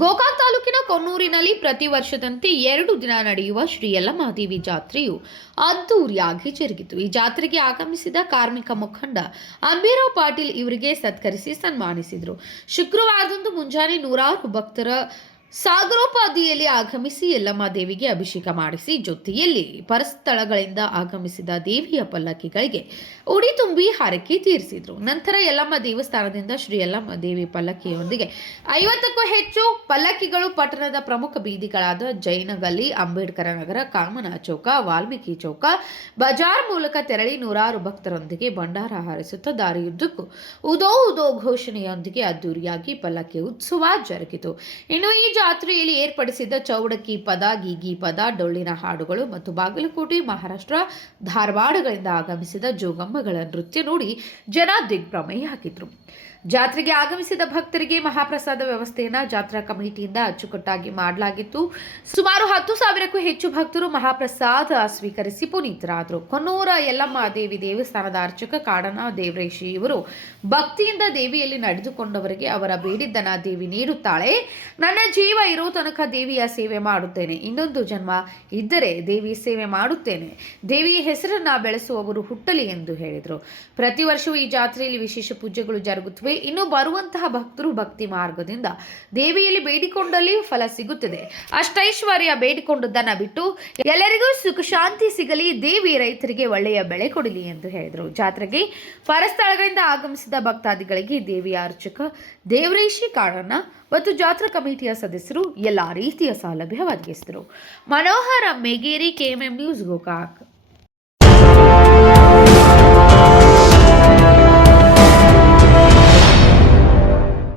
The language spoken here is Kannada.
ಗೋಕಾಕ್ ತಾಲೂಕಿನ ಕೊಣ್ಣೂರಿನಲ್ಲಿ ಪ್ರತಿ ವರ್ಷದಂತೆ 2 ದಿನ ನಡೆಯುವ ಶ್ರೀ ಯಲ್ಲಮ್ಮಾದೇವಿ ಜಾತ್ರೆಯು ಅದ್ದೂರಿಯಾಗಿ ಜರುಗಿತು. ಈ ಜಾತ್ರೆಗೆ ಆಗಮಿಸಿದ ಕಾರ್ಮಿಕ ಮುಖಂಡ ಅಂಬಿರಾವ್ ಪಾಟೀಲ್ ಇವರಿಗೆ ಸತ್ಕರಿಸಿ ಸನ್ಮಾನಿಸಿದರು. ಶುಕ್ರವಾರದಂದು ಮುಂಜಾನೆ ನೂರಾರು ಭಕ್ತರ ಸಾಗರೋಪಾದಿಯಲ್ಲಿ ಆಗಮಿಸಿ ಯಲ್ಲಮ್ಮಾದೇವಿಗೆ ಅಭಿಷೇಕ ಮಾಡಿಸಿ, ಜೊತೆಯಲ್ಲಿ ಪರಸ್ಥಳಗಳಿಂದ ಆಗಮಿಸಿದ ದೇವಿಯ ಪಲ್ಲಕ್ಕಿಗಳಿಗೆ ಉಡಿ ತುಂಬಿ ಹರಕೆ ತೀರಿಸಿದರು. ನಂತರ ಯಲ್ಲಮ್ಮ ದೇವಸ್ಥಾನದಿಂದ ಶ್ರೀ ಯಲ್ಲಮ್ಮಾದೇವಿ ಪಲ್ಲಕ್ಕಿಯೊಂದಿಗೆ 50ಕ್ಕೂ ಹೆಚ್ಚು ಪಲ್ಲಕ್ಕಿಗಳು ಪಟ್ಟಣದ ಪ್ರಮುಖ ಬೀದಿಗಳಾದ ಜೈನಗಲ್ಲಿ, ಅಂಬೇಡ್ಕರ ನಗರ, ಕಾಮನ ಚೌಕ, ವಾಲ್ಮೀಕಿ ಚೌಕ, ಬಜಾರ್ ಮೂಲಕ ತೆರಳಿ ನೂರಾರು ಭಕ್ತರೊಂದಿಗೆ ಭಂಡಾರ ಹಾರಿಸುತ್ತಾ ದಾರಿಯುದ್ದಕ್ಕೂ ಉದೋ ಉದೋ ಘೋಷಣೆಯೊಂದಿಗೆ ಅದ್ದೂರಿಯಾಗಿ ಪಲ್ಲಕ್ಕಿ ಉತ್ಸವ ಜರುಗಿತು. ಇನ್ನು ಈ ಜಾತ್ರೆಯಲ್ಲಿ ಏರ್ಪಡಿಸಿದ್ದ ಚೌಡಕ್ಕಿ ಪದ, ಗೀಗಿ ಪದ, ಡೊಳ್ಳಿನ ಹಾಡುಗಳು ಮತ್ತು ಬಾಗಲಕೋಟೆ, ಮಹಾರಾಷ್ಟ್ರ, ಧಾರವಾಡಗಳಿಂದ ಆಗಮಿಸಿದ ಜೋಗಮ್ಮಗಳ ನೃತ್ಯ ನೋಡಿ ಜನ ದಿಗ್ಭ್ರಮೆಯಾಗಿದ್ರು. ಜಾತ್ರೆಗೆ ಆಗಮಿಸಿದ ಭಕ್ತರಿಗೆ ಮಹಾಪ್ರಸಾದ ವ್ಯವಸ್ಥೆಯನ್ನು ಜಾತ್ರಾ ಕಮಿಟಿಯಿಂದ ಅಚ್ಚುಕಟ್ಟಾಗಿ ಮಾಡಲಾಗಿತ್ತು. ಸುಮಾರು 10,000ಕ್ಕೂ ಹೆಚ್ಚು ಭಕ್ತರು ಮಹಾಪ್ರಸಾದ ಸ್ವೀಕರಿಸಿ ಪುನೀತರಾದರು. ಕೊಣ್ಣೂರ ಯಲ್ಲಮ್ಮ ದೇವಿ ದೇವಸ್ಥಾನದ ಅರ್ಚಕ ಕಾಡನ ದೇವರೇಶಿ ಇವರು ಭಕ್ತಿಯಿಂದ ದೇವಿಯಲ್ಲಿ ನಡೆದುಕೊಂಡವರಿಗೆ ಅವರ ಬೇಡಿದ್ದನ್ನ ದೇವಿ ನೀಡುತ್ತಾಳೆ. ನನ್ನ ಜೀವ ಇರೋ ತನಕ ದೇವಿಯ ಸೇವೆ ಮಾಡುತ್ತೇನೆ, ಇನ್ನೊಂದು ಜನ್ಮ ಇದ್ದರೆ ದೇವಿ ಸೇವೆ ಮಾಡುತ್ತೇನೆ, ದೇವಿಯ ಹೆಸರನ್ನ ಬೆಳೆಸುವವರು ಹುಟ್ಟಲಿ ಎಂದು ಹೇಳಿದರು. ಪ್ರತಿ ವರ್ಷವೂ ಈ ಜಾತ್ರೆಯಲ್ಲಿ ವಿಶೇಷ ಪೂಜೆಗಳು ಜರುಗುತ್ತವೆ. ಇನ್ನು ಬರುವಂತಹ ಭಕ್ತರು ಭಕ್ತಿ ಮಾರ್ಗದಿಂದ ದೇವಿಯಲ್ಲಿ ಬೇಡಿಕೊಂಡಲ್ಲಿ ಫಲ ಸಿಗುತ್ತದೆ. ಅಷ್ಟೈಶ್ವರ್ಯ ಬೇಡಿಕೊಂಡದ್ದನ್ನ ಬಿಟ್ಟು ಎಲ್ಲರಿಗೂ ಸುಖ ಶಾಂತಿ ಸಿಗಲಿ, ದೇವಿ ರೈತರಿಗೆ ಒಳ್ಳೆಯ ಬೆಳೆ ಕೊಡಲಿ ಎಂದು ಹೇಳಿದರು. ಜಾತ್ರೆಗೆ ಪರಸ್ಥಳಗಳಿಂದ ಆಗಮಿಸಿದ ಭಕ್ತಾದಿಗಳಿಗೆ ದೇವಿಯ ಅರ್ಚಕ ದೇವರೇಶಿ ಕಾಡಣ್ಣ ಮತ್ತು ಜಾತ್ರಾ ಕಮಿಟಿಯ ಸದಸ್ಯರು ಎಲ್ಲಾ ರೀತಿಯ ಸೌಲಭ್ಯ ಒದಗಿಸಿದರು. ಮನೋಹರ ಮೇಗೇರಿ, KMM ನ್ಯೂಸ್, ಗೋಕಾಕ್.